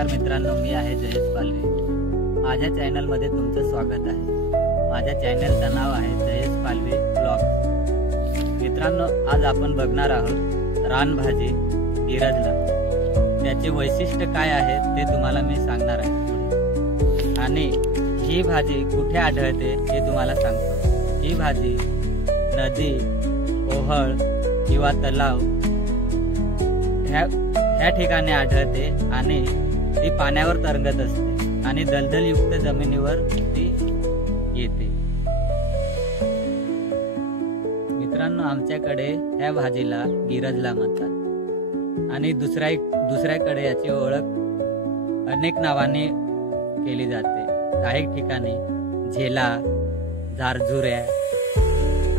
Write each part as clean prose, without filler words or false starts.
नमस्कार मित्रांनो, मी आहे जयेश पालवे। माझ्या चॅनलमध्ये तुमचं स्वागत आहे। माझ्या चॅनलचं नाव आहे जयेश पालवे ब्लॉग। मित्रांनो, आज आपण बघणार आहोत रानभाजी गिरजला। त्याचे वैशिष्ट्य काय आहे ते तुम्हाला मी सांगणार आहे आणि ही भाजी कुठे आढळते हे तुम्हाला सांगतो। ही भाजी नदी, ओहळ किंवा तलाव ह्या ठिकाणी आढळते आणि ती पाण्यावर तरंगत असते आणि दलदलयुक्त जमिनीवर ती येते। मित्रांनो, आमच्याकडे ह्या भाजीला गिरजला म्हणतात आणि दुसऱ्याकडे याची ओळख अनेक नावाने केली जाते। काही ठिकाणी झेला, झारझुऱ्या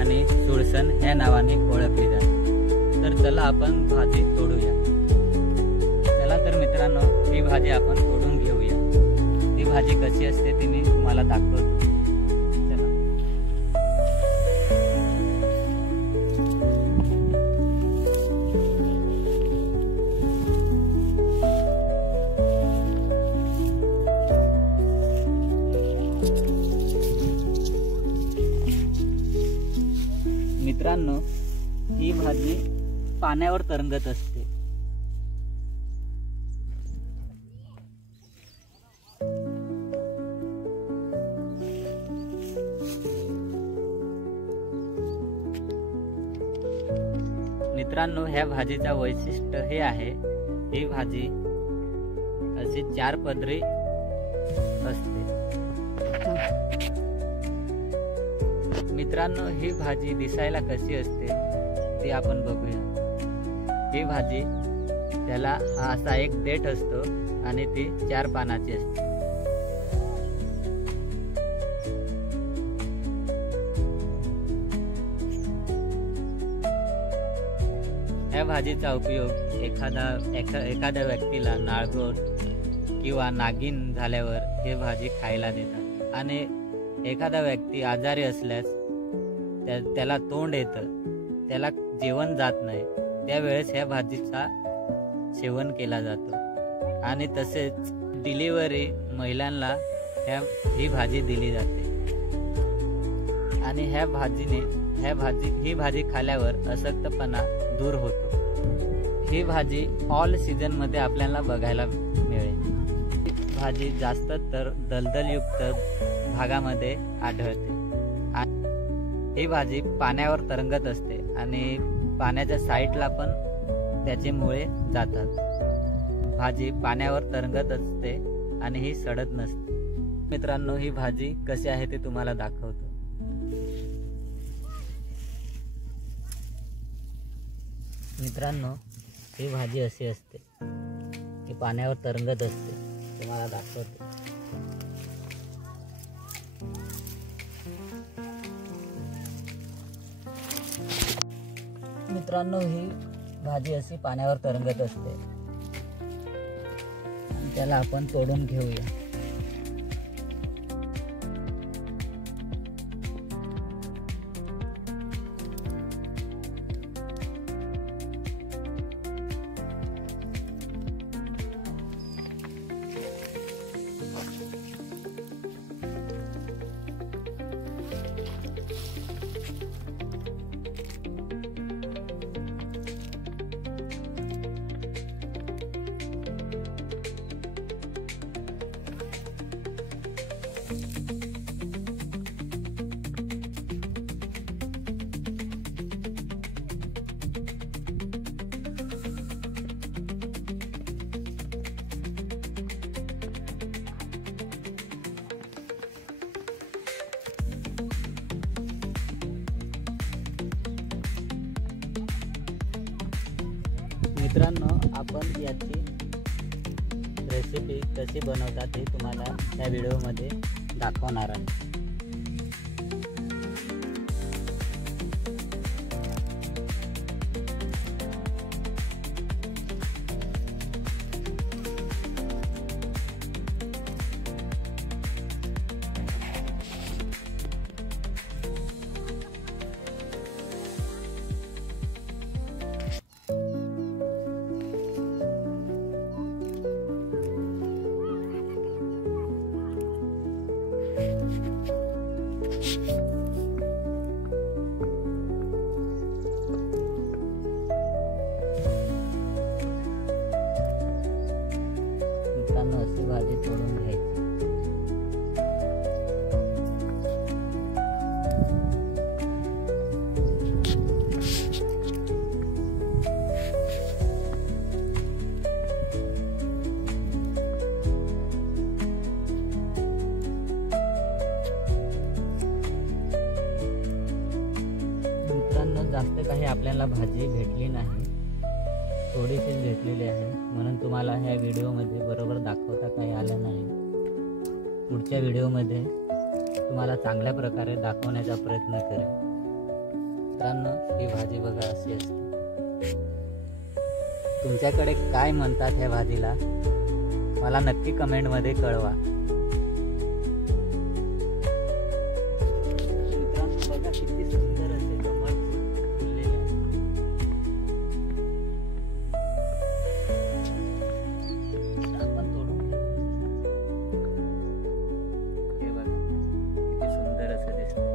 आणि सुळसण ह्या नावाने ओळखली जाते। तर चला आपण भाजी तोडूया। चला तर मित्रांनो, ही भाजी आपण तोडून घेऊया। ती भाजी कशी असते ती मी तुम्हाला दाखवतो। चला। मित्रांनो, ही भाजी पाण्यावर तरंगत असते। मित्रांनो, ह्या भाजीचा वैशिष्ट्य हे आहे, ही भाजी अशी 4 पदरी असते। मित्रांनो, ही भाजी दिसायला कशी असते ते आपण बघूया। ही भाजी त्याला असा एक देठ असतो आणि ती 4 पानाची असते। या भाजीचा उपयोग एखाद्या व्यक्तीला नाळगोट किंवा नागिन झाल्यावर हे भाजी खायला देतात आणि एखादा व्यक्ती आजारी असल्यास त्याला तोंड येतं, त्याला जेवण जात नाही, त्यावेळेस ह्या भाजीचा सेवन केला जातो आणि तसेच डिलिव्हरी महिलांना ही भाजी दिली जाते आणि ही भाजी खाल्यावर अशक्तपणा दूर होतो। ही भाजी ऑल सीझन मध्ये आपल्याला बघायला मिळेल। ही भाजी जास्त तर दलदलयुक्त भागामध्ये आढळते। ही भाजी पाण्यावर तरंगत असते आणि पाण्याच्या साईडला पण त्याचे मुळे जातात। भाजी पाण्यावर तरंगत असते आणि ही सडत नसते। मित्रांनो, ही भाजी कशी आहे ते तुम्हाला दाखवतो। मित्रांनो, ही भाजी अशी असते, ही पाण्यावर तरंगत असते, तुम्हाला दाखवतो। मित्रांनो, ही भाजी अशी पाण्यावर तरंगत असते आणि त्याला आपण तोडून घेऊया। मित्रांनो, आपण याची रेसिपी कशी बनवतात हे तुम्हाला या व्हिडिओमध्ये दाखवणार आहे। मित्रांनो अशी भाजी तोडून घ्यायची. मित्रांनो जास्त काही आपल्याला भाजी भेटली नाही, थोडीशीच भेटलेली आहे, म्हणून तुम्हाला ह्या व्हिडिओमध्ये बरोबर दाखवता काही आलं नाही. पुढच्या व्हिडिओमध्ये तुम्हाला चांगल्या प्रकारे दाखवण्याचा प्रयत्न करेन. मित्रांनो ही भाजी बघा अशी असते. तुमच्याकडे काय म्हणतात ह्या भाजीला मला नक्की कमेंटमध्ये कळवा. मित्रांनो बघा किती सुंदर असे कमळ फुललेले आहे. आपण तोडून हे बघा किती सुंदर असं दिसतं.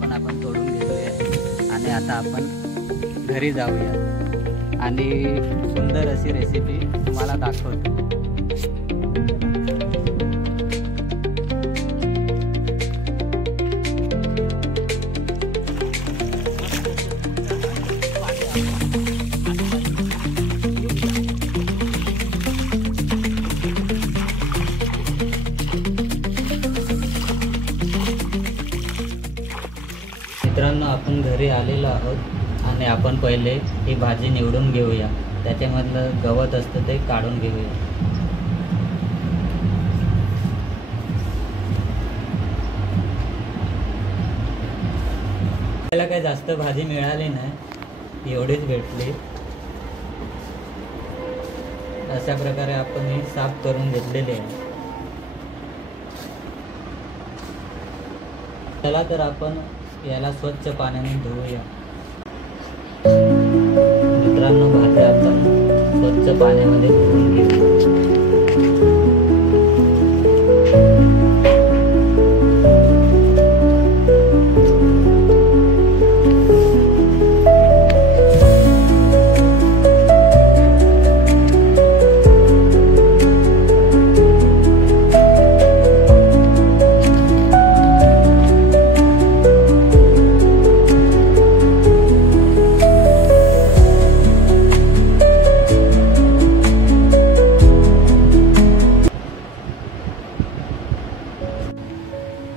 पण आपण तोडून घेतले आहे आणि आता आपण घरी जाऊया आणि सुंदर अशी रेसिपी तुम्हाला दाखवतो. मित्रांनो आपण घरी आलेलो आहोत आणि आपण पहिले ही भाजी निवडून घेऊया. त्याच्यामधलं गवत असतं ते काढून घेऊया. आपल्याला काही जास्त भाजी मिळाली नाही, एवढीच भेटली. अशा प्रकारे आपण ही साफ करून घेतलेली आहे. चला तर आपण याला स्वच्छ पाण्याने धुवूया. मित्रांनो भाज्या आपण स्वच्छ पाण्यामध्ये धुवून घेऊ.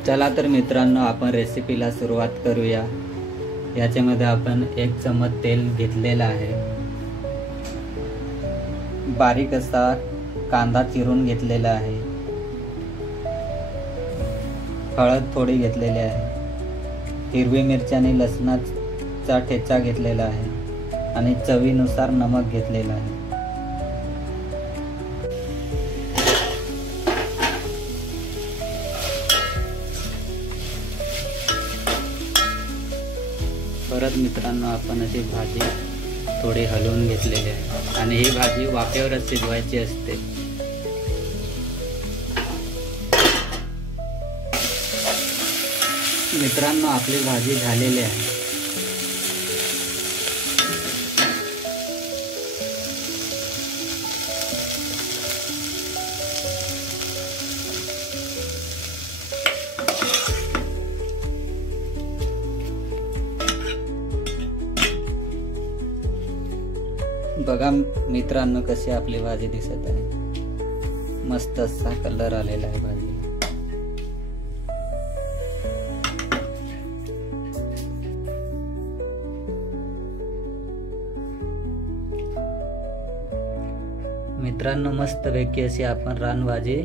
चला तर मित्रांनो आपण रेसिपीला सुरुवात करूया. याच्यामध्ये आपण 1 चमच तेल घेतलेला आहे. बारीक असा कांदा चिरून घेतलेला आहे. हळद थोडी घेतलेली आहे. हिरवी मिरची आणि लसणाचा ठेचा घेतलेला आहे आणि चवीनुसार नमक घेतलेला आहे. परत मित्रांनो आपण अशी भाजी थोडी हलवून घेतलेली आहे आणि ही भाजी वाफेवरच शिजवायची असते. मित्रांनो आपली भाजी झालेली आहे. बघा मित्रांनो कशी आपली भाजी दिसत आहे. मस्त असा कलर आलेला आहे भाजीला. मित्रांनो, मस्तपैकी अशी आपण रानभाजी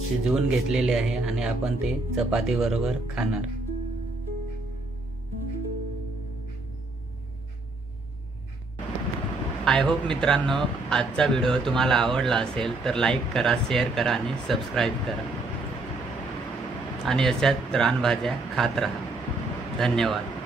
शिजवून घेतलेली आहे आणि आपण ते चपाती बरोबर खाणार. आय होप मित्रांनो, आजचा व्हिडिओ तुम्हाला आवडला असेल तर लाईक करा, शेअर करा आणि सबस्क्राईब करा आणि अशाच रानभाज्या खात राहा. धन्यवाद.